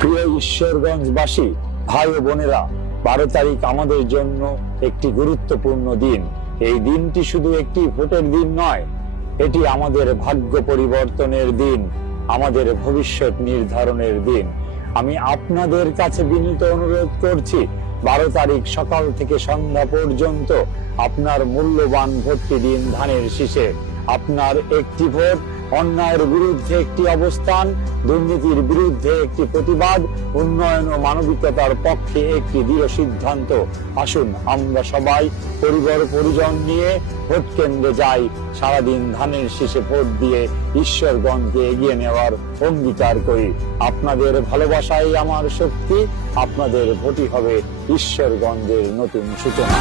প্রিয় ঈশ্বরগঞ্জবাসী, ভাই ও বোনেরা, 12 তারিখ আমাদের জন্য একটি গুরুত্বপূর্ণ দিন। এই দিনটি শুধু একটি ভোটের দিন নয়, এটি আমাদের ভাগ্য পরিবর্তনের দিন, আমাদের ভবিষ্যৎ নির্ধারণের দিন। আমি আপনাদের কাছে বিনীত অনুরোধ করছি, 12 তারিখ সকাল থেকে সন্ধ্যা পর্যন্ত আপনার মূল্যবান ভোটটি দিন ধানের শীষে। আপনার একটি ভোট, অন্যায়ের বিরুদ্ধে একটি অবস্থান, দুর্নীতির বিরুদ্ধে একটি প্রতিবাদ, উন্নয়ন ও মানবিকতার পক্ষে একটি দৃঢ় সিদ্ধান্ত। আসুন আমরা সবাই পরিবার পরিজন নিয়ে ভোট কেন্দ্রে যাই, সারাদিন ধানের শীষে ভোট দিয়ে ঈশ্বরগঞ্জকে এগিয়ে নেওয়ার অঙ্গীকার করি। আপনাদের ভালোবাসাই আমার শক্তি, আপনাদের ভোটই হবে ঈশ্বরগঞ্জের নতুন সূচনা।